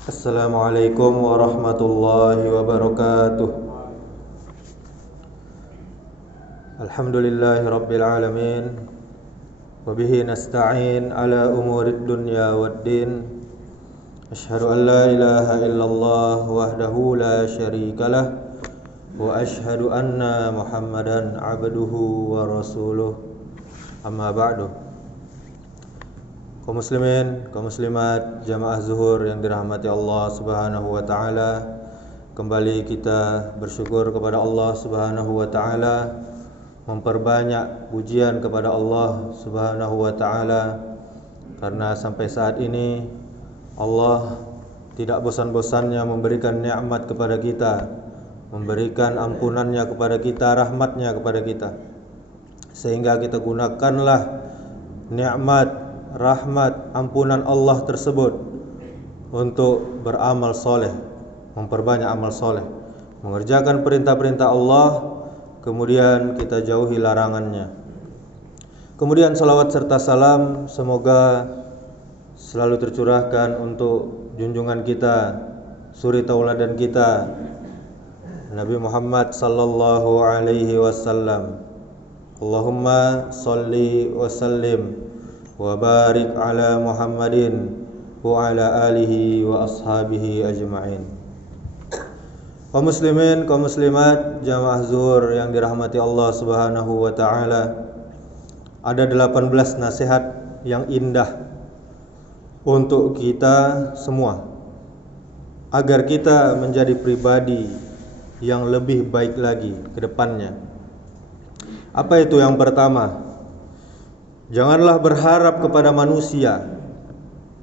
Assalamualaikum warahmatullahi wabarakatuh. Alhamdulillahi rabbil alamin. Wabihi nasta'in ala umurid dunya waddin. Ashhadu an la ilaha illallah wahdahu la syarikalah. Wa ashhadu anna Muhammadan abduhu wa rasuluh. Amma ba'du. Kaum muslimin, kaum muslimat, jamaah zuhur yang dirahmati Allah Subhanahu wa taala. Kembali kita bersyukur kepada Allah Subhanahu wa taala, memperbanyak pujian kepada Allah Subhanahu wa taala karena sampai saat ini Allah tidak bosan-bosannya memberikan nikmat kepada kita, memberikan ampunannya kepada kita, rahmatnya kepada kita. Sehingga kita gunakanlah nikmat, rahmat, ampunan Allah tersebut untuk beramal soleh, memperbanyak amal soleh, mengerjakan perintah-perintah Allah, kemudian kita jauhi larangannya. Kemudian salawat serta salam semoga selalu tercurahkan untuk junjungan kita, suri tauladan kita, Nabi Muhammad sallallahu alaihi wasallam. Allahumma salli wa sallim wa barik ala Muhammadin wa ala alihi wa ashabihi ajma'in. Kaum muslimin, kaum muslimat, jamaah zuhur yang dirahmati Allah Subhanahu wa taala, ada 18 nasihat yang indah untuk kita semua agar kita menjadi pribadi yang lebih baik lagi ke depannya. Apa itu yang pertama? Janganlah berharap kepada manusia,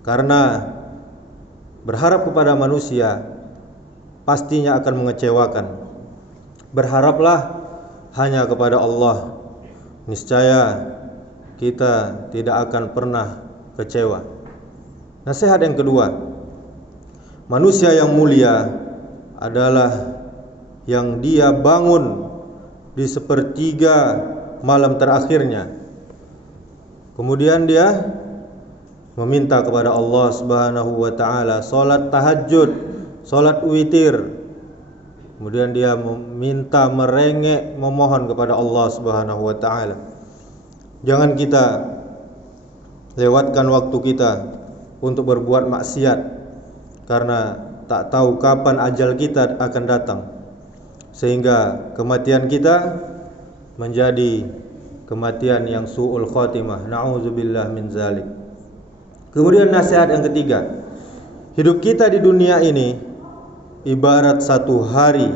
karena berharap kepada manusia pastinya akan mengecewakan. Berharaplah hanya kepada Allah, niscaya kita tidak akan pernah kecewa. Nasihat yang kedua, manusia yang mulia adalah yang dia bangun di sepertiga malam terakhirnya, kemudian dia meminta kepada Allah Subhanahu wa taala, salat tahajud, salat witir. Kemudian dia meminta, merengek, memohon kepada Allah Subhanahu wa taala. Jangan kita lewatkan waktu kita untuk berbuat maksiat, karena tak tahu kapan ajal kita akan datang, sehingga kematian kita menjadi kematian yang su'ul khatimah. Na'udzubillah min zalik. Kemudian nasihat yang ketiga, hidup kita di dunia ini ibarat satu hari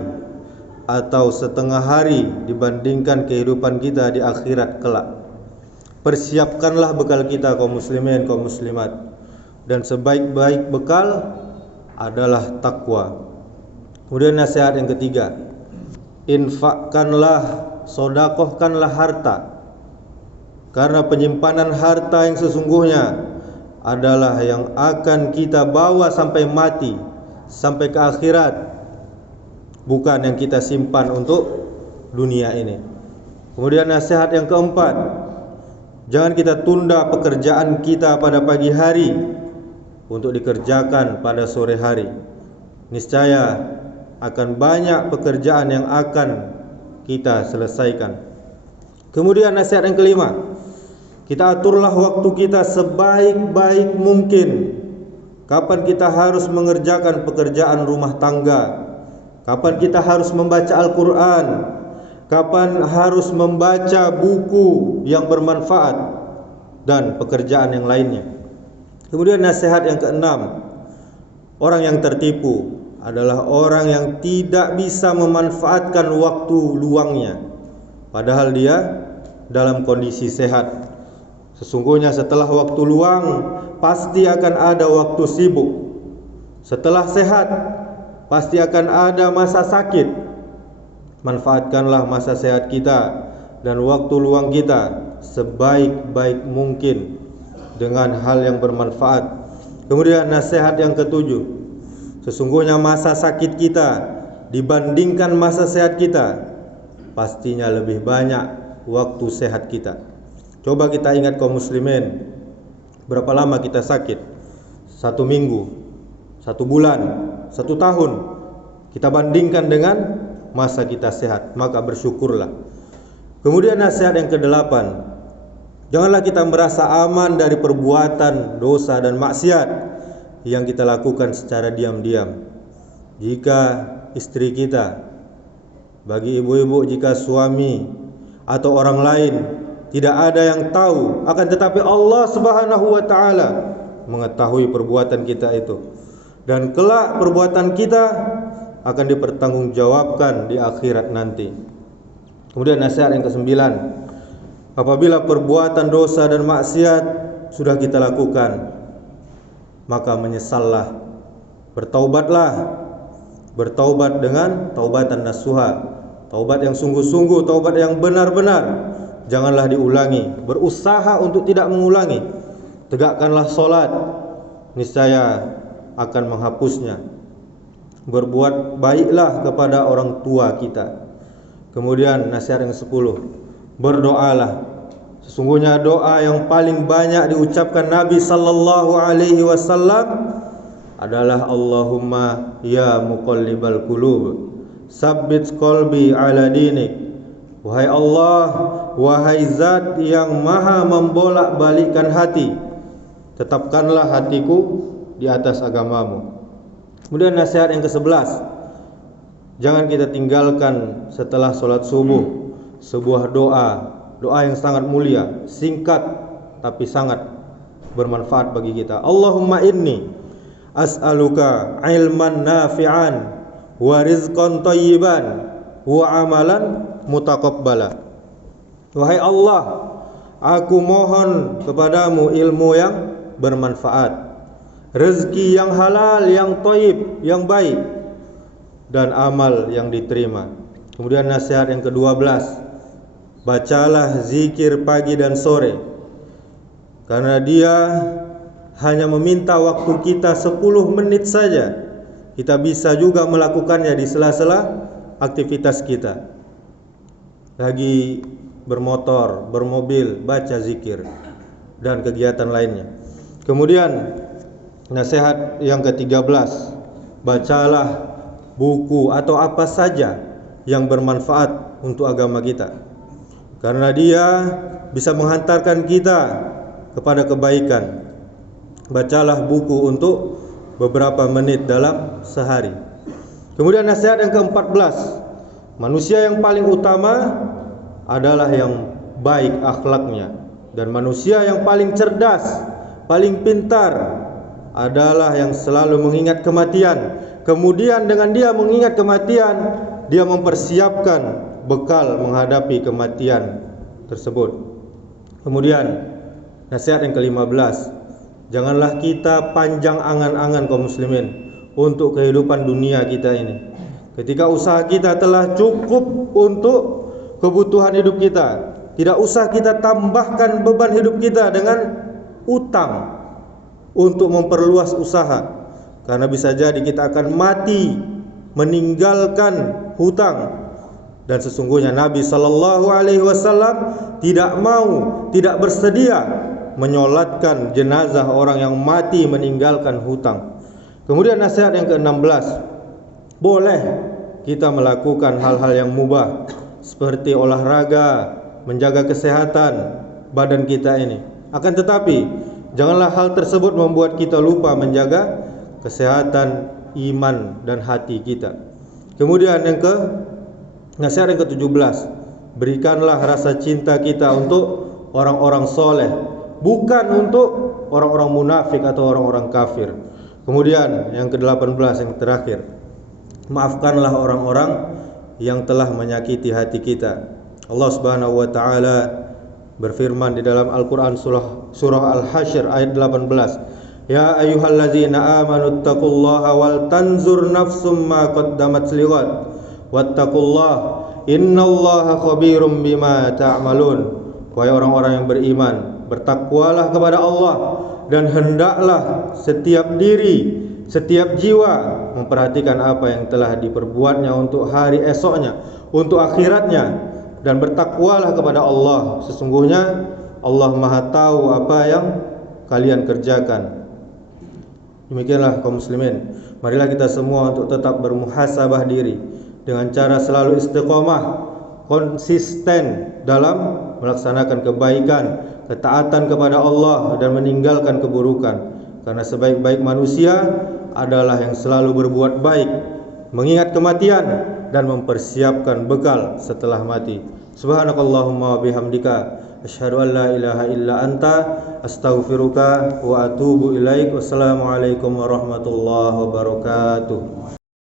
atau setengah hari dibandingkan kehidupan kita di akhirat kelak. Persiapkanlah bekal kita, kaum muslimin, kaum muslimat, dan sebaik-baik bekal adalah takwa. Kemudian nasihat yang ketiga, infakkanlah, sodakohkanlah harta, karena penyimpanan harta yang sesungguhnya adalah yang akan kita bawa sampai mati, sampai ke akhirat, bukan yang kita simpan untuk dunia ini. Kemudian nasihat yang keempat, jangan kita tunda pekerjaan kita pada pagi hari untuk dikerjakan pada sore hari. Niscaya akan banyak pekerjaan yang akan kita selesaikan. Kemudian nasihat yang kelima, kita aturlah waktu kita sebaik-baik mungkin. Kapan kita harus mengerjakan pekerjaan rumah tangga, kapan kita harus membaca Al-Quran, kapan harus membaca buku yang bermanfaat, dan pekerjaan yang lainnya. Kemudian nasihat yang keenam, orang yang tertipu adalah orang yang tidak bisa memanfaatkan waktu luangnya, padahal dia dalam kondisi sehat. Sesungguhnya setelah waktu luang pasti akan ada waktu sibuk. Setelah sehat pasti akan ada masa sakit. Manfaatkanlah masa sehat kita dan waktu luang kita sebaik-baik mungkin dengan hal yang bermanfaat. Kemudian nasihat yang ketujuh, sesungguhnya masa sakit kita dibandingkan masa sehat kita pastinya lebih banyak waktu sehat kita. Coba kita ingat, kaum muslimin, berapa lama kita sakit? 1 minggu, 1 bulan, 1 tahun, kita bandingkan dengan masa kita sehat, maka bersyukurlah. Kemudian nasihat yang ke-8, janganlah kita merasa aman dari perbuatan dosa dan maksiat yang kita lakukan secara diam-diam. Jika istri kita, bagi ibu-ibu, jika suami atau orang lain tidak ada yang tahu, akan tetapi Allah Subhanahu wa taala mengetahui perbuatan kita itu, dan kelak perbuatan kita akan dipertanggungjawabkan di akhirat nanti. Kemudian nasihat yang ke-9, apabila perbuatan dosa dan maksiat sudah kita lakukan, maka menyesallah, bertaubatlah. Bertaubat dengan taubatan nasuha, taubat yang sungguh-sungguh, taubat yang benar-benar. Janganlah diulangi, berusaha untuk tidak mengulangi. Tegakkanlah solat, niscaya akan menghapusnya. Berbuat baiklah kepada orang tua kita. Kemudian nasihat yang 10, berdoalah. Sesungguhnya doa yang paling banyak diucapkan Nabi sallallahu alaihi wasallam adalah Allahumma ya muqallibal qulub sabbit qalbi ala dinik. Wahai Allah, wahai zat yang maha membolak-balikkan hati, tetapkanlah hatiku di atas agamamu. Kemudian nasihat yang ke-11, jangan kita tinggalkan setelah sholat subuh sebuah doa yang sangat mulia, singkat tapi sangat bermanfaat bagi kita. Allahumma inni as'aluka ilman nafi'an wa rizqan thayyiban wa amalan mutaqabbala. Wahai Allah, aku mohon kepadamu ilmu yang bermanfaat, rezeki yang halal, yang thayyib, yang baik, dan amal yang diterima. Kemudian nasihat yang ke-12, bacalah zikir pagi dan sore, karena dia hanya meminta waktu kita 10 menit saja. Kita bisa juga melakukannya di sela-sela aktivitas kita. Lagi bermotor, bermobil, baca zikir, dan kegiatan lainnya. Kemudian nasihat yang ke-13, bacalah buku atau apa saja yang bermanfaat untuk agama kita, karena dia bisa menghantarkan kita kepada kebaikan. Bacalah buku untuk beberapa menit dalam sehari. Kemudian nasihat yang ke-14, manusia yang paling utama adalah yang baik akhlaknya, dan manusia yang paling cerdas, paling pintar adalah yang selalu mengingat kematian. Kemudian dengan dia mengingat kematian, dia mempersiapkan bekal menghadapi kematian tersebut. Kemudian nasihat yang ke-15, janganlah kita panjang angan-angan kaum muslimin untuk kehidupan dunia kita ini. Ketika usaha kita telah cukup untuk kebutuhan hidup kita, tidak usah kita tambahkan beban hidup kita dengan utang untuk memperluas usaha, karena bisa jadi kita akan mati meninggalkan hutang. Dan sesungguhnya Nabi sallallahu alaihi wasallam tidak bersedia menyolatkan jenazah orang yang mati meninggalkan hutang. Kemudian nasihat yang ke-16, boleh kita melakukan hal-hal yang mubah seperti olahraga, menjaga kesehatan badan kita ini. Akan tetapi janganlah hal tersebut membuat kita lupa menjaga kesehatan iman dan hati kita. Kemudian nasihat yang ke-17, berikanlah rasa cinta kita untuk orang-orang soleh, bukan untuk orang-orang munafik atau orang-orang kafir. Kemudian yang ke-18, yang terakhir, maafkanlah orang-orang yang telah menyakiti hati kita. Allah Subhanahu wa taala berfirman di dalam Al-Qur'an surah Al-Hasyr ayat 18, ya ayyuhallazina amanu taqullaha wal tanzur nafsum ma qaddamat lighad wattaqullaha innallaha khabirum bima ta'malun. Wahai orang-orang yang beriman, bertakwalah kepada Allah, dan hendaklah setiap diri, setiap jiwa memperhatikan apa yang telah diperbuatnya untuk hari esoknya, untuk akhiratnya, dan bertakwalah kepada Allah. Sesungguhnya Allah Maha tahu apa yang kalian kerjakan. Demikianlah kaum muslimin, marilah kita semua untuk tetap bermuhasabah diri dengan cara selalu istiqomah, konsisten dalam melaksanakan kebaikan, ketaatan kepada Allah dan meninggalkan keburukan. Karena sebaik-baik manusia adalah yang selalu berbuat baik, mengingat kematian dan mempersiapkan bekal setelah mati. Subhanakallahumma wa bihamdika asyhadu an la ilaha illa anta astaghfiruka wa atubu ilaik. Wassalamualaikum warahmatullahi wabarakatuh.